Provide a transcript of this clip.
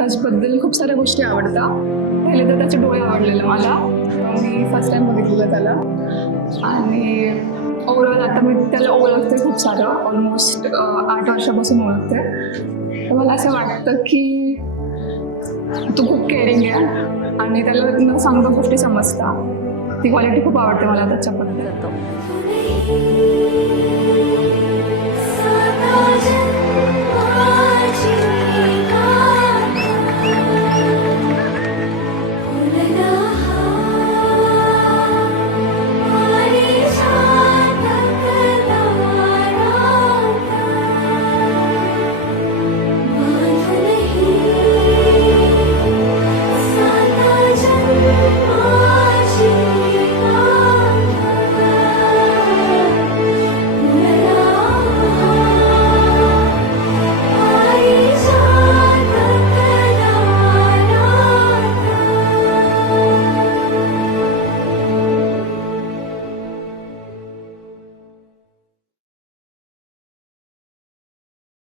आकाशबद्दल खूप साऱ्या गोष्टी आवडतात. पहिले तर त्याचे डोळे आवडलेले मला. मी फर्स्ट टाइम बघितलेलं त्याला. आणि ओव्हरऑल आता मी त्याला ओळखते खूप सारं, ऑलमोस्ट 8 वर्षापासून ओळखते. तर मला असं वाटतं की तो खूप केअरिंग आहे आणि त्याला न सांगता गोष्टी समजतात. ती क्वालिटी खूप आवडते मला त्याच्याबद्दल.